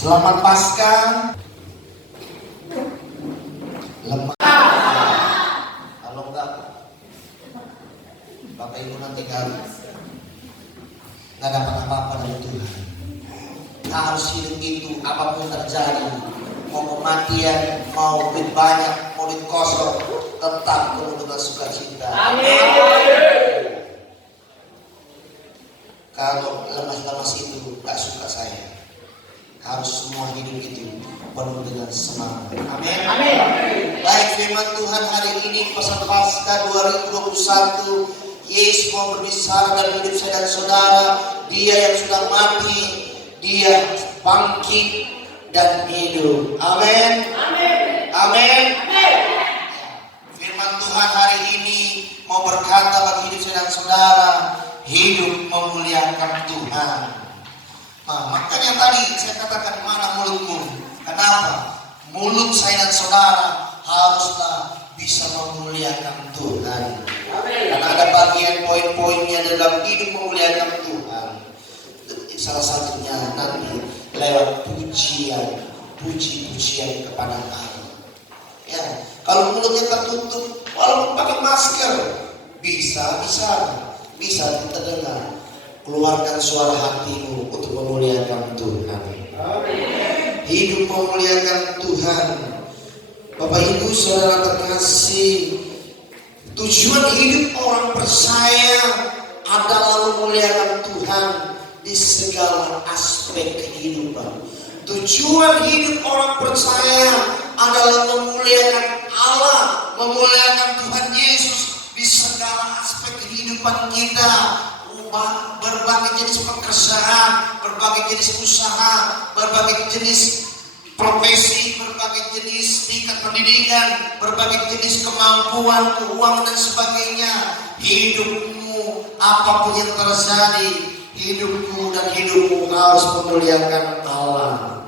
Selamat Paskah. Lemah. Kalau enggak, Bapak Ibu nanti nggak dapat apa-apa dari Tuhan. Harus hidup itu apapun terjadi, mau kematian, mau duit banyak, mau duit kosong, tetap penuh dengan sukacita. Amin. Kalau lemas-lemas itu gak suka saya. Harus semua hidup itu penuh dengan semangat. Amin. Amin. Baik, firman Tuhan hari ini pesan Paskah 2021. Yesus mau berbicara dalam hidup saya dan saudara. Dia yang sudah mati, dia bangkit dan hidup. Amin. Amin. Amin. Firman Tuhan hari ini mau berkata bagi hidup saya dan saudara, hidup memuliakan Tuhan. Nah, makanya tadi saya katakan, mana mulutmu? Kenapa? Mulut saya dan saudara haruslah bisa memuliakan Tuhan. Karena ada bagian poin-poinnya dalam hidup memuliakan Tuhan. Salah satunya nanti lewat pujian, puji-pujian kepada Allah. Ya, kalau mulutnya tertutup, walaupun pakai masker, bisa kita dengar. Keluarkan suara hatimu untuk memuliakan Tuhan. Hidup memuliakan Tuhan. Bapak Ibu saudara terkasih, tujuan hidup orang percaya adalah memuliakan Tuhan di segala aspek kehidupan. Tujuan hidup orang percaya adalah memuliakan Allah, memuliakan Tuhan Yesus di segala aspek kehidupan kita. Berbagai jenis pekerjaan, berbagai jenis usaha, berbagai jenis profesi, berbagai jenis tingkat pendidikan, berbagai jenis kemampuan, keuangan dan sebagainya. Hidupmu, apapun yang terjadi, hidupmu dan hidupmu harus memuliakan Allah.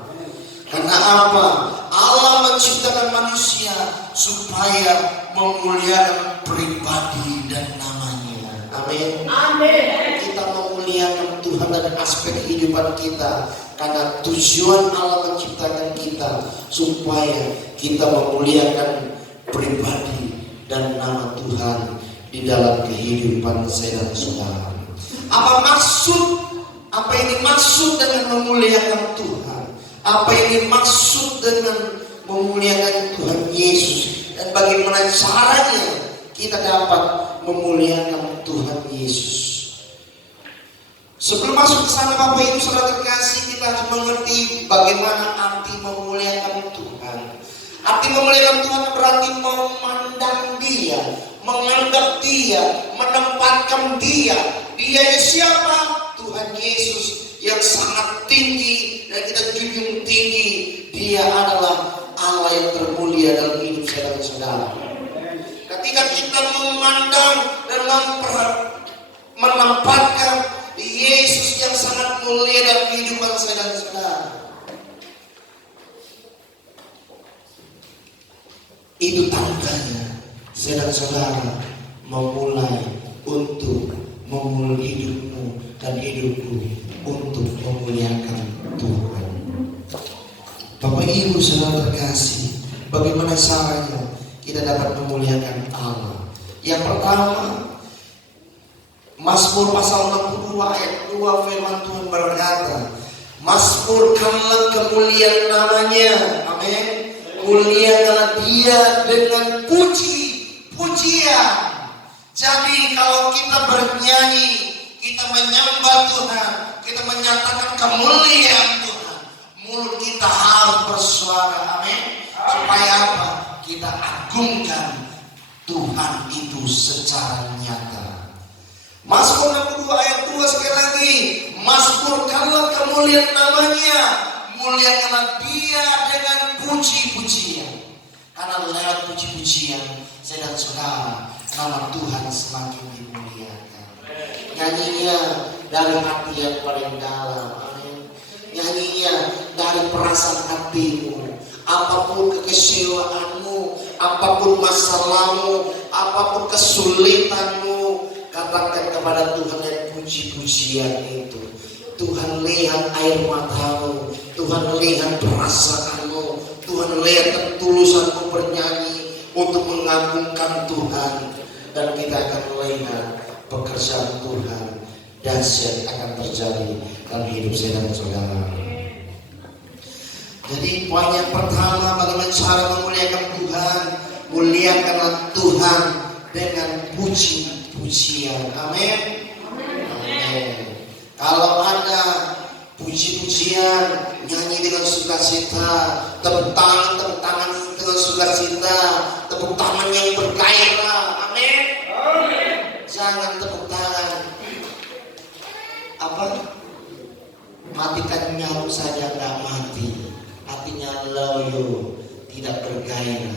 Karena apa? Allah menciptakan manusia supaya memuliakan pribadi dan namanya. Amin. Amin. Kita memuliakan Tuhan dari aspek kehidupan kita. Karena tujuan Allah menciptakan kita supaya kita memuliakan pribadi dan nama Tuhan di dalam kehidupan saya dan saudara. Apa yang dimaksud dengan memuliakan Tuhan? Apa yang dimaksud dengan memuliakan Tuhan Yesus? Dan bagaimana caranya kita dapat memuliakan Tuhan Yesus? Sebelum masuk ke sana Bapak Ibu saudara terkasih, kita harus mengerti bagaimana arti memuliakan Tuhan. Arti memuliakan Tuhan berarti memandang Dia, menganggap Dia, menempatkan Dia. Dia siapa? Tuhan Yesus yang sangat tinggi dan kita junjung tinggi. Dia adalah Allah yang termulia dalam hidup saya dan saudara. Ketika kita memandang dan menempatkan Yesus yang sangat mulia dalam kehidupan saya dan saudara, itu tandanya saya dan saudara memulai untuk memulai hidupmu dan hidupku untuk memuliakan Tuhan. Bapak Ibu saudara terkasih, bagaimana caranya kita dapat memuliakan Allah? Yang pertama, Mazmur pasal 62 ayat 2 firman Tuhan berkata, mazmurkanlah kemuliaan namanya. Amin. Muliakanlah Dia dengan puji-pujian. Jadi kalau kita bernyanyi, kita menyembah Tuhan, kita menyatakan kemuliaan Tuhan, mulut kita harus bersuara. Amin. Supaya apa? Kita agungkan Tuhan itu secara nyata. Mazmur 62 ayat 2 sekali lagi, mazmurkanlah kemuliaan namanya, muliakanlah Dia dengan puji-pujian. Karena lewat puji-pujian saya dan saudara, nama Tuhan semakin dimuliakan. Nyanyinya dari hati yang paling dalam. Amin. Nyanyinya dari perasaan hatimu. Apapun kekecewaanmu, apapun masalahmu, apapun kesulitanmu, katakan kepada Tuhan dan puji-pujian itu. Tuhan lihat air matamu, Tuhan lihat perasaanmu, Tuhan lihat ketulusanmu bernyanyi untuk mengagungkan Tuhan, dan kita akan melihat pekerjaan Tuhan dahsyat akan terjadi dalam hidup saya dan saudara. Jadi poin yang pertama, bagaimana cara memuliakan Tuhan? Muliakanlah Tuhan dengan puji-pujian. Amin. Amin. Kalau ada puji-pujian, nyanyi dengan sukacita, tepuk tangan dengan sukacita, tepuk tangan yang bergairah. Amin. Jangan tepuk tangan matikan nyamuk saja nggak mati, artinya loyo, tidak bergairah.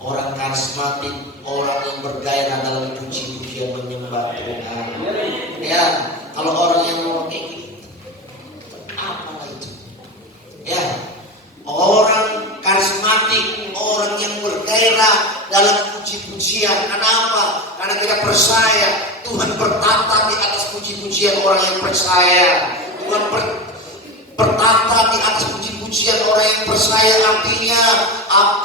Orang karismatik, orang yang bergairah dalam puji-pujian menyembah Tuhan. Ya, kalau orang yang mau apa itu? Ya, orang karismatik, orang yang bergairah dalam puji-pujian. Kenapa? Karena kita percaya Tuhan bertata di atas puji-pujian orang yang percaya. Tuhan bertata di atas puji-pujian orang yang percaya. Artinya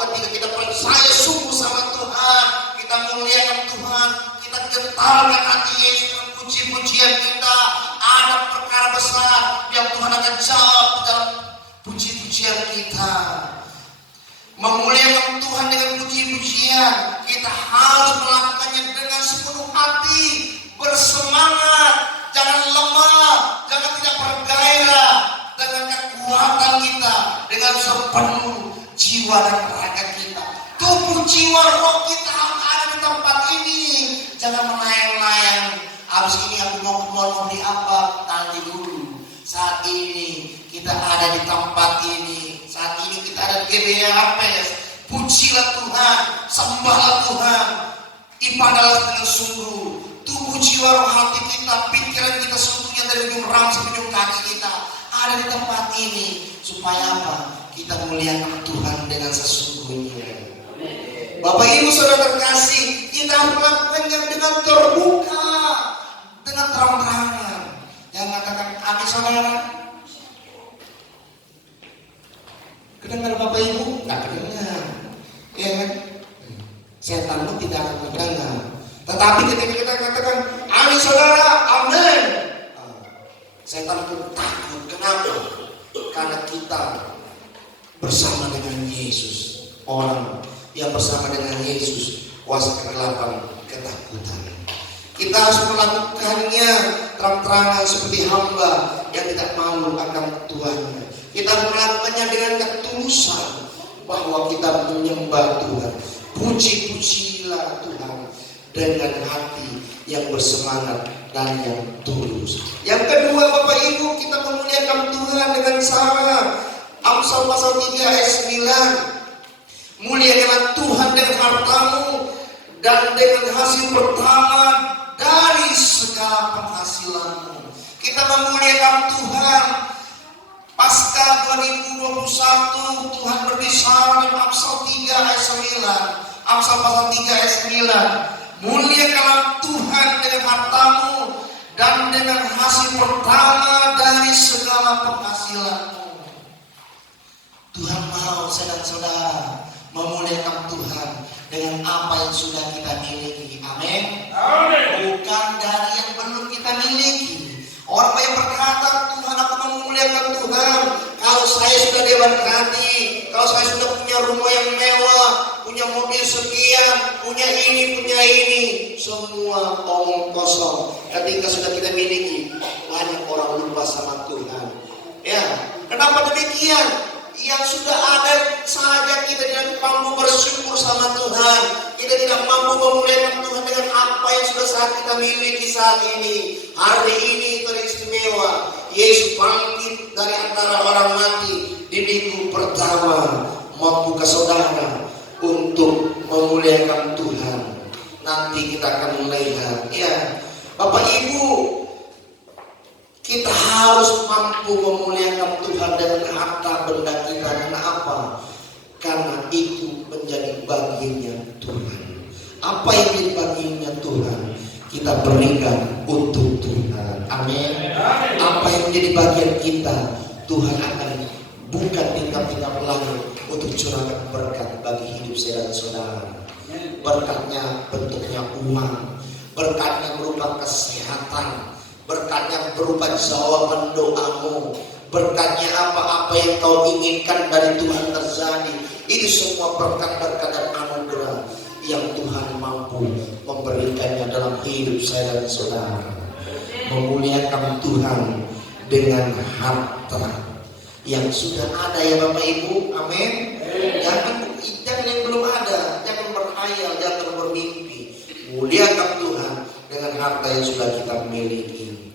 ketika kita percaya sungguh sama Tuhan, kita muliakan Tuhan, kita gentarkan hati Yesus dengan puji-pujian kita, ada perkara besar yang Tuhan akan jawab dalam puji-pujian kita. Memuliakan Tuhan dengan puji-pujian, kita harus melakukannya dengan sepenuh hati, bersemangat, jangan lemah, jangan tidak bergairah, dengan kekuatan kita, dengan sepenuh jiwa dan raga kita. Tubuh jiwa roh kita ada di tempat ini, jangan melayang-layang. Habis ini aku mau beli apa? Nanti dulu. Saat ini kita ada di tempat ini, saat ini kita ada di GBHPS. Pujilah Tuhan, sembahlah Tuhan, ibadahlah dengan sungguh. Tubuh jiwa roh hati kita, pikiran kita sungguhnya dari ujung rambut sampai ujung kaki kita ada di tempat ini. Supaya apa? Kita muliakan Tuhan dengan sesungguhnya. Bapak Ibu Saudara terkasih, kita harus melakukannya dengan terbuka, dengan terang-terangan. Yang mengatakan amin saudara. Kedengar Bapak Ibu? Tidak kedengar. Ya kan? Setanmu tidak akan mendengar. Tetapi ketika kita katakan amin saudara, amin, setan pun takut. Kenapa? Karena kita bersama dengan Yesus. Orang yang bersama dengan Yesus, kuasa kegelapan, ketakutan. Kita harus melakukannya terang-terangan seperti hamba yang tidak malu akan Tuhannya. Kita melakukannya dengan ketulusan bahwa kita menyembah Tuhan. Puji-pujilah Tuhan dengan hati yang bersemangat dan yang tulus. Yang kedua Bapak Ibu, kita memuliakan Tuhan dengan cara Amsal pasal 3 ayat 9. Muliakanlah Tuhan dengan hartamu dan dengan hasil pertama dari segala penghasilanmu. Kita memuliakan Tuhan. Pasca 2021 Tuhan berbicara dalam Amsal 3 ayat 9. Amsal pasal 3 ayat 9. Muliakanlah Tuhan dengan hartamu dan dengan hasil pertama dari segala penghasilanmu. Tuhan mau saudara-saudara memuliakan Tuhan dengan apa yang sudah kita miliki. Amin. Bukan dari yang belum kita miliki. Orang yang berkata, Tuhan aku memuliakan Tuhan kalau saya sudah diberkati, kalau saya sudah punya rumah yang mewah, punya mobil sekian, punya ini, semua omong kosong. Ketika sudah kita miliki, banyak orang lupa sama Tuhan. Ya, kenapa demikian? Yang sudah ada saja kita tidak mampu bersyukur sama Tuhan. Kita tidak mampu memuliakan Tuhan dengan apa yang sudah saat kita miliki saat ini. Hari ini teristimewa. Yesus bangkit dari antara orang mati di minggu pertama. Mau buka saudara untuk memuliakan Tuhan. Nanti kita akan melihat. Ya, Bapak Ibu, kita harus mampu memuliakan Tuhan dengan harta benda kita. Karena apa? Karena itu menjadi bagiannya Tuhan. Apa yang menjadi bagiannya Tuhan, kita berikan untuk Tuhan. Amin. Apa yang menjadi bagian kita, Tuhan akan bukan tingkap-tingkap langit untuk curahkan berkat bagi hidup saya dan saudara. Berkatnya bentuknya uang, berkatnya berupa kesehatan, berkatnya berupa jawaban doamu, berkatnya apa-apa yang kau inginkan dari Tuhan terjadi. Itu semua berkat-berkat dan anugerah yang Tuhan mampu memberikannya dalam hidup saya dan saudara. Memuliakan Tuhan dengan harta yang sudah ada ya Bapak Ibu, amin. Jangan yang belum ada, jangan berhayal, jangan bermimpi. Muliakan Tuhan dengan harta yang sudah kita miliki.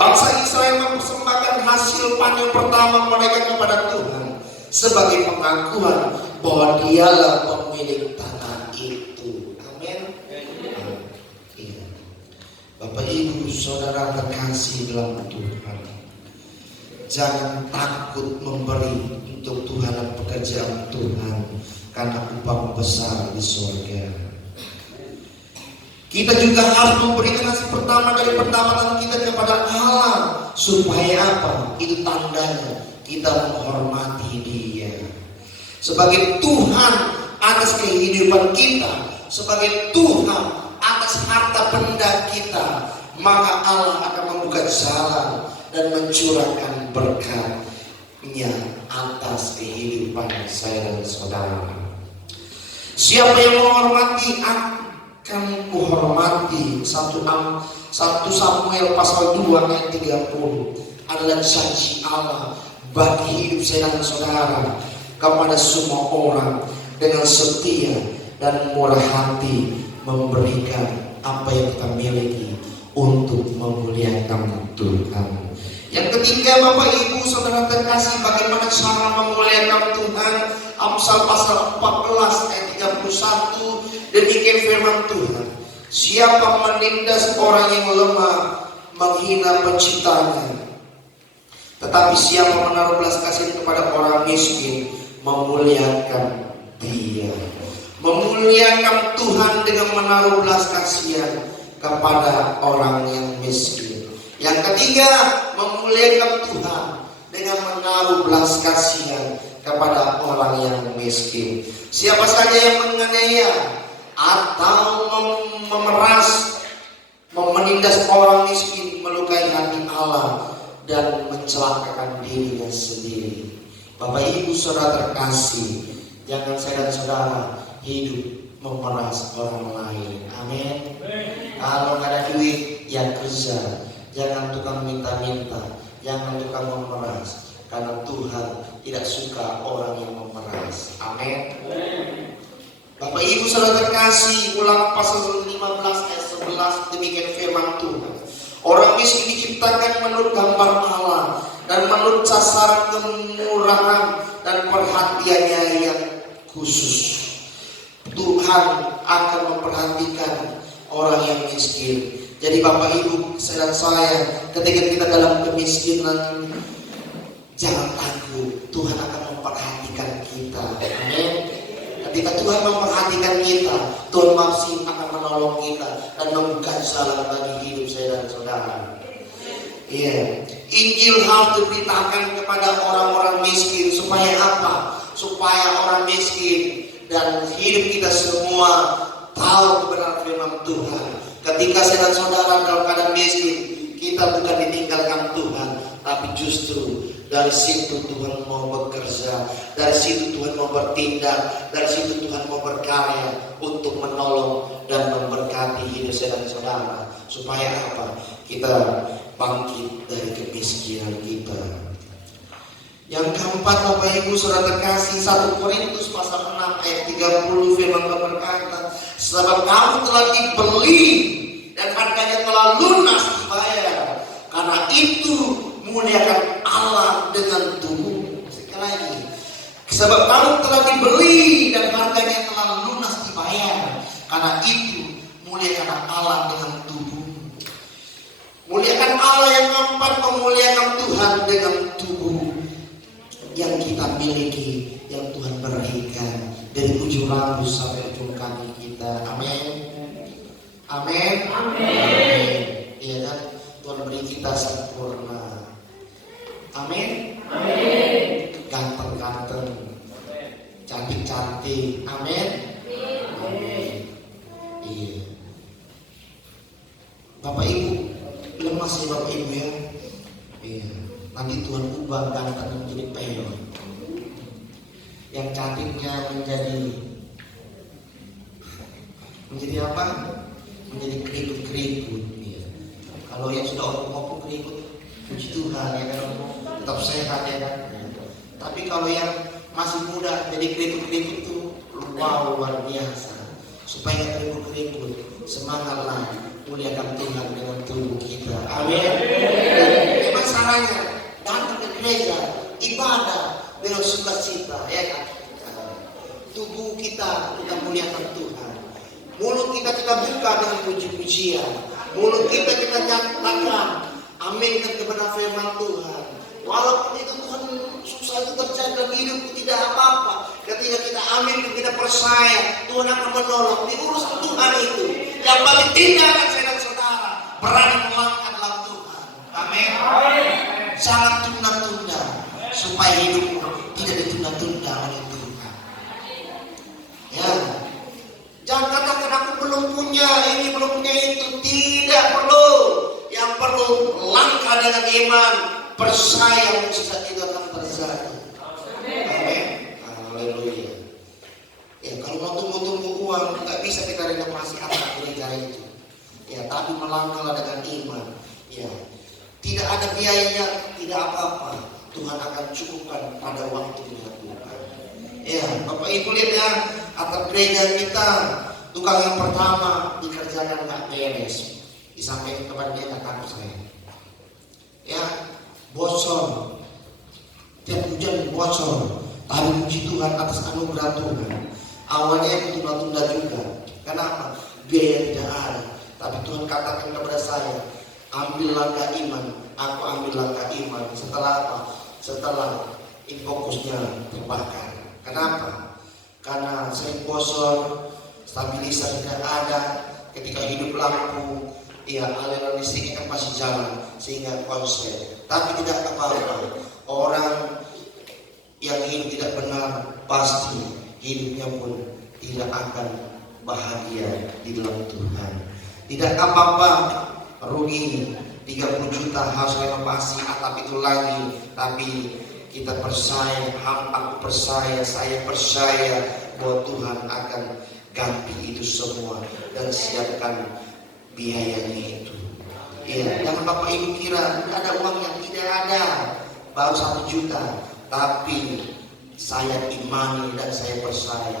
Bangsa Israel mempersembahkan hasil panen pertama mereka kepada Tuhan sebagai pengakuan bahwa Dialah pemilik tanah itu. Amin. Iya. Bapak Ibu Saudara terkasih dalam Tuhan, jangan takut memberi untuk Tuhan dan pekerjaan Tuhan, karena upah besar di surga. Kita juga harus memberikan hasil pertama dari pendapatan kita kepada Allah. Supaya apa? Itu tandanya kita menghormati Dia sebagai Tuhan atas kehidupan kita, sebagai Tuhan atas harta benda kita. Maka Allah akan membuka jalan dan mencurahkan berkat-Nya atas kehidupan saya dan saudara. Siapa yang menghormati akan kuhormati. 1 Samuel pasal 2 ayat 30 adalah janji Allah bagi hidup saya dan saudara kepada semua orang dengan setia dan murah hati memberikan apa yang kita miliki untuk memuliakan Tuhan. Yang ketiga Bapak Ibu Saudara terkasih, bagaimana cara memuliakan Tuhan? Amsal pasal 14 ayat 31, demikian firman Tuhan. Siapa menindas orang yang lemah menghina penciptanya, tetapi siapa menaruh belas kasihan kepada orang miskin memuliakan Dia. Memuliakan Tuhan dengan menaruh belas kasihan kepada orang yang miskin. Yang ketiga, memuliakan Tuhan dengan menaruh belas kasihan kepada orang yang miskin. Siapa saja yang menganiaya atau memeras, menindas orang miskin, melukai hati Allah dan mencelakakan dirinya sendiri. Bapak Ibu Saudara terkasih, jangan saya dan saudara hidup memeras orang lain. Amin. Kalau nggak ada duit, ya kerja. Jangan tukang minta-minta, jangan tukang memeras, karena Tuhan tidak suka orang yang memeras. Amin. Bapak Ibu Saudara terkasih, Ulangan pasal 15 ayat 11, demikian firman Tuhan. Orang miskin diciptakan menurut gambar Allah dan menurut sasaran kemurahan dan perhatiannya yang khusus. Tuhan akan memperhatikan orang yang miskin. Jadi Bapak Ibu, saya dan saya, ketika kita dalam kemiskinan, jangan takut, Tuhan akan memperhatikan kita. Amin. Ketika Tuhan memperhatikan kita, Tuhan masih akan menolong kita dan membuka jalan bagi hidup saya dan saudara. Iya. Injil harus diberitakan kepada orang-orang miskin. Supaya apa? Supaya orang miskin dan hidup kita semua tahu kebenaran firman Tuhan. Ketika saya dan saudara dalam keadaan miskin, kita bukan ditinggalkan Tuhan, tapi justru dari situ Tuhan mau bekerja, dari situ Tuhan mau bertindak, dari situ Tuhan mau berkarya untuk menolong dan memberkati hidup saya dan saudara. Supaya apa? Kita bangkit dari kemiskinan kita. Yang keempat Bapak Ibu Saudara terkasih, 1 Korintus pasal 6 ayat 30 firman Tuhan berkata, sebab kamu telah dibeli dan harganya telah lunas dibayar. Karena itu muliakan Allah dengan tubuh. Sekali lagi, sebab kamu telah dibeli dan harganya telah lunas dibayar. Karena itu muliakan Allah dengan tubuh. Muliakan Allah yang keempat, memuliakan Tuhan dengan tubuh yang kita miliki, yang Tuhan berikan dari ujung rambut sampai ujung kaki kita. Amin. Amin. Amin. Iya kan? Tuhan beri kita sempurna. Amin. Amin. Gak ganteng-ganteng, cantik-cantik. Amin. Amin. Iya. Bapak Ibu, lemas ya Bapak Ibu ya. Iya. Nanti Tuhan ubah ganteng menjadi peyon. Yang cantiknya menjadi apa? Menjadi keriput-keriput. Iya. Kalau yang sudah opung-opung keriput, puji Tuhan ya kan, tetap sehat ya kan. Tapi kalau yang masih muda jadi keriput-keriput itu, wow, luar biasa. Supaya keriput-keriput, semangatlah muliakan Tuhan dengan tubuh kita. Amin. Memang caranya datang ke gereja, ibadah dengan sukacita, ya kan. Tubuh kita muliakan Tuhan. Mulut kita buka dengan puji-pujian. Mulut kita nyatakan amin dan kebenaran firman Tuhan. Walaupun itu Tuhan susah itu terjadi dalam hidup, tidak apa-apa. Ketika kita amin dan kita percaya, Tuhan akan menolong. Di urusan Tuhan itu, yang paling tidak akan saya dan saudara berani melangkah dalam Tuhan. Amin. Jangan tunda-tunda supaya hidupmu tidak ditunda-tunda oleh Tuhan. Ya, jangan katakan aku belum punya ini, belum punya itu. Tidak perlu. Yang perlu langkah dengan iman, percaya mukjizat itu akan terjadi. Amin. Haleluya. Ya, kalau mau tunggu uang, nggak bisa kita renovasi atap gereja itu. Ya, tapi melangkahlah dengan iman. Ya, tidak ada biayanya, tidak apa-apa. Tuhan akan cukupkan pada waktunya Tuhan. Ya, Bapak Ibu lihat ya, atap gereja kita, tukang yang pertama dikerjakan nggak beres. Disampaikan kepada dia kakak saya. Ya, bocor. Tiap hujan bocor. Tapi puji Tuhan atas anugerah Tuhan. Awalnya tunda-tunda juga. Kenapa? Biaya tidak ada. Tapi Tuhan katakan kepada saya, ambil langkah iman. Aku ambil langkah iman. Setelah apa? Setelah infokusnya terbakar. Kenapa? Karena sering bocor, stabilizer tidak ada. Ketika hidup lampu, ya aliran listriknya kan masih jalan sehingga konslet. Tapi tidak apa-apa. Orang yang hidup tidak benar pasti hidupnya pun tidak akan bahagia di dalam Tuhan. Tidak apa-apa rugi 30 juta harus renovasi atap itu lagi, tapi kita percaya, aku percaya, saya percaya bahwa Tuhan akan ganti itu semua dan siapkan biayanya itu. Ya, jangan Bapak Ibu kira ada uang yang tidak ada, baru 1 juta, tapi saya imani dan saya percaya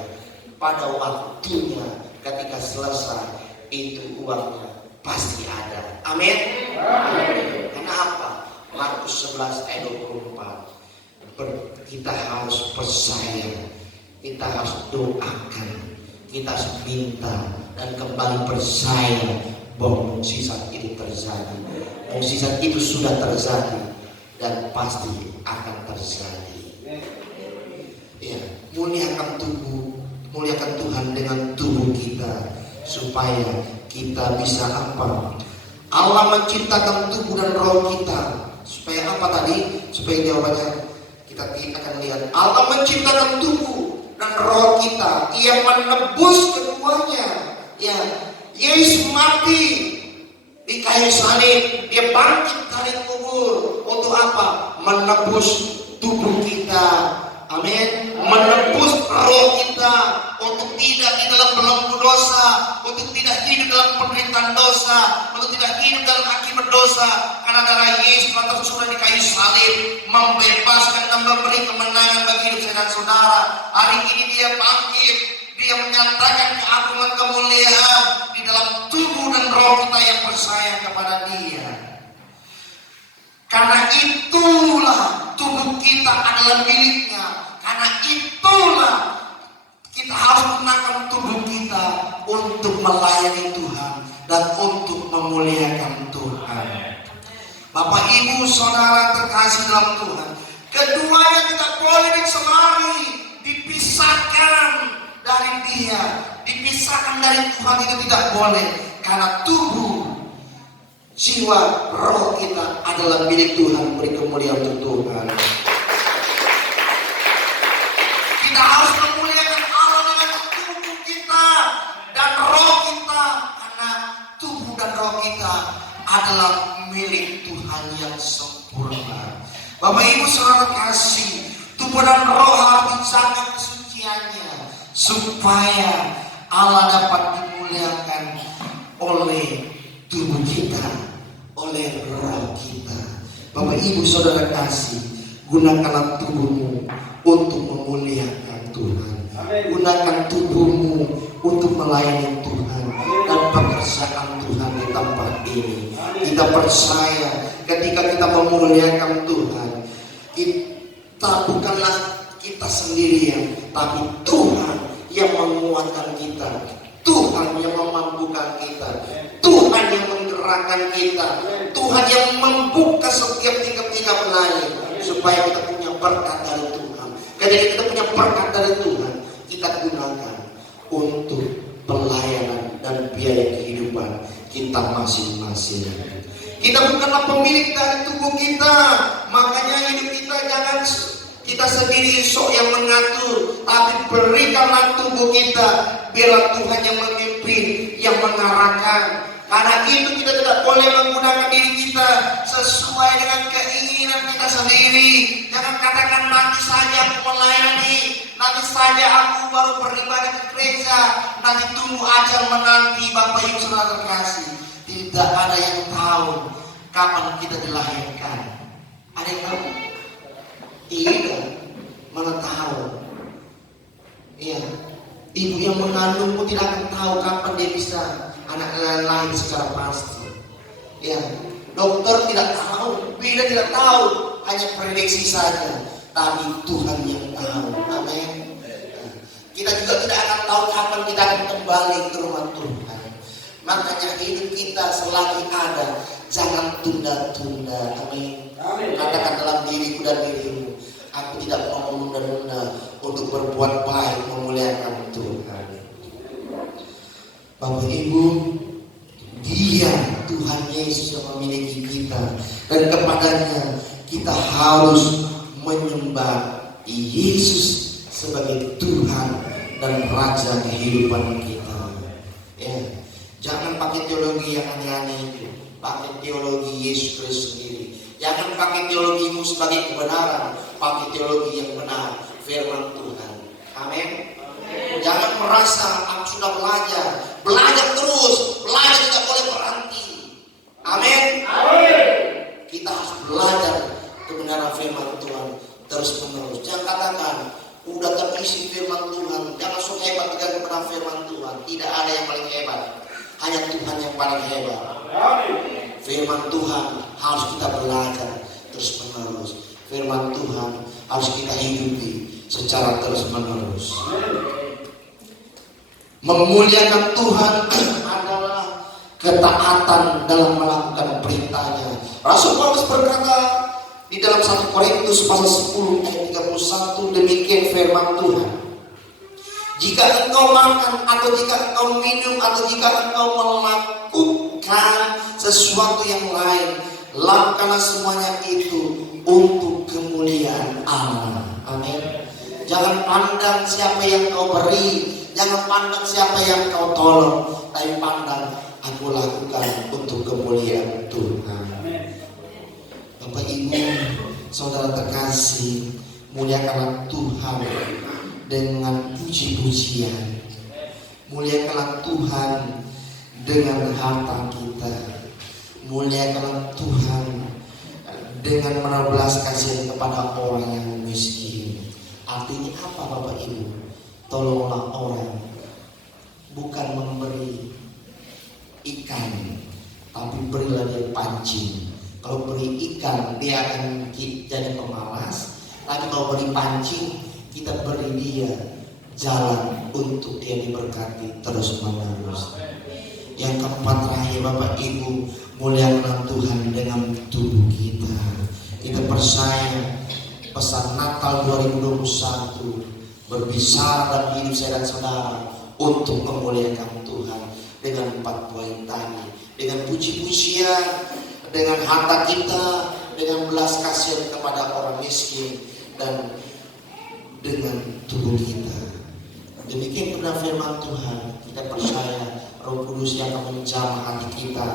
pada waktunya ketika selesai itu uangnya pasti ada. Amin. Kenapa? Markus 11 ayat 24. Kita harus percaya, kita harus doakan, kita harus minta dan kembali percaya bahwa mukjizat itu terjadi. Mukjizat itu sudah terjadi dan pasti akan terjadi. Ya, muliakan Tuhan dengan tubuh kita supaya kita bisa apa? Allah menciptakan tubuh dan roh kita supaya apa tadi? Supaya jawabannya kita akan lihat. Allah menciptakan tubuh dan roh kita. Ia menebus keduanya. Ya, Yesus mati di kayu salib. Dia bangkit dari kubur untuk apa? Menebus tubuh kita. Amin. Menebus roh kita untuk tidak di dalam belenggu dosa, untuk tidak hidup dalam penderitaan dosa, untuk tidak hidup dalam akibat dosa. Karena darah Yesus telah tercurah di kayu salib, membebaskan dan memberi kemenangan bagi hidup saya dan saudara. Hari ini dia bangkit, dia menyatakan keagungan kemuliaan di dalam tubuh dan roh kita yang percaya kepada dia. Karena itulah tubuh kita adalah miliknya. Karena itulah kita harus gunakan tubuh kita untuk melayani Tuhan dan untuk memuliakan Tuhan. Bapak Ibu Saudara terkasih dalam Tuhan, keduanya tidak boleh disemari, dipisahkan dari Dia, dipisahkan dari Tuhan itu tidak boleh. Karena tubuh, jiwa, roh kita adalah milik Tuhan. Beri kemuliaan untuk Tuhan. Bapak Ibu saudara kasih, tubuh dan roh harus dijaga kesuciannya supaya Allah dapat dimuliakan oleh tubuh kita, oleh roh kita. Bapak Ibu saudara kasih, gunakanlah tubuhmu untuk memuliakan Tuhan. Gunakan tubuhmu untuk melayani Tuhan dan pekerjaan Tuhan di tempat ini. Kita percaya ketika kita memuliakan Tuhan, kita bukanlah kita sendirian, tapi Tuhan yang menguatkan kita, Tuhan yang memampukan kita, Tuhan yang menggerakkan kita, Tuhan yang membuka setiap tingkap-tingkap lain supaya kita punya berkat dari Tuhan. Ketika kita punya berkat dari Tuhan, kita gunakan untuk pelayanan dan biaya kehidupan kita masing-masing. Kita bukanlah pemilik dari tubuh kita, makanya hidup kita jangan kita sendiri sok yang mengatur, tapi berikanlah tubuh kita biarlah Tuhan yang memimpin, yang mengarahkan. Karena itu kita tidak boleh menggunakan diri kita sesuai dengan keinginan kita sendiri. Jangan katakan nanti saja aku melayani, nanti saja aku baru beribadah ke gereja, nanti tunggu aja menanti. Bapak Ibu saudara terkasih, tidak ada yang tahu kapan kita dilahirkan. Ada yang tahu? Tidak. Mana tahu? Iya. Ibu yang mengandung pun tidak akan tahu kapan dia bisa anak lahir secara pasti. Ya, dokter tidak tahu, bidan tidak tahu, hanya prediksi saja. Tapi Tuhan yang tahu. Amin. Kita juga tidak akan tahu kapan kita akan kembali ke rumah Tuhan. Makanya hidup kita selagi ada, jangan tunda-tunda. Amin. Katakan dalam diriku dan dirimu, aku tidak mau menunda-nunda untuk berbuat baik, memuliakan Tuhan. Bapak Ibu, Dia Tuhan Yesus yang memiliki kita, dan kepadanya kita harus menyembah Yesus sebagai Tuhan dan Raja kehidupan kita. Ya, jangan pakai teologi yang aneh-aneh itu, pakai teologi Yesus Kristus sendiri. Jangan pakai teologimu sebagai kebenaran, pakai teologi yang benar, firman Tuhan. Amin. Jangan merasa aku sudah belajar terus, belajar tidak boleh berhenti. Amin. Kita harus belajar kebenaran firman Tuhan terus menerus. Jangan katakan udah terisi firman Tuhan, jangan sok hebat dengan kebenaran firman Tuhan. Tidak ada yang paling hebat, hanya Tuhan yang paling hebat. Firman Tuhan harus kita belajar terus menerus. Firman Tuhan harus kita hidupi secara terus menerus. Memuliakan Tuhan adalah ketaatan dalam melakukan perintahnya. Rasul Paulus berkata di dalam 1 Korintus pasal 10 ayat 31, demikian firman Tuhan. Jika engkau makan atau jika engkau minum atau jika engkau melakukan sesuatu yang lain, lakukanlah semuanya itu untuk kemuliaan Allah. Amin. Jangan pandang siapa yang kau beri, jangan pandang siapa yang kau tolong, tapi pandang aku lakukan untuk kemuliaan Tuhan. Bapak Ibu, saudara terkasih, muliakanlah Tuhan dengan puji-pujian. Muliakanlah Tuhan dengan harta kita. Muliakanlah Tuhan dengan menaruh belas kasihan kepada orang yang miskin. Artinya apa Bapak Ibu? Tolonglah orang, bukan memberi ikan, tapi berilah dia pancing. Kalau beri ikan dia akan jadi pemalas, tapi kalau beri pancing kita beri dia jalan untuk dia diberkati terus menerus. Yang keempat terakhir Bapak Ibu, muliakanlah Tuhan dengan tubuh kita. Kita percaya pesan Natal 2021 berbicara dalam hidup saya dan saudara untuk memuliakan Tuhan dengan 4 poin tadi, dengan puji-pujian, dengan harta kita, dengan belas kasihan kepada orang miskin, dan dengan tubuh kita. Demikian benar firman Tuhan. Kita percaya Roh Kudus yang akan menjamah hati kita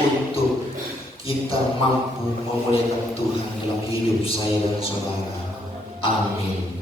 untuk kita mampu memuliakan Tuhan dalam hidup hidup saya dan saudara. Amin.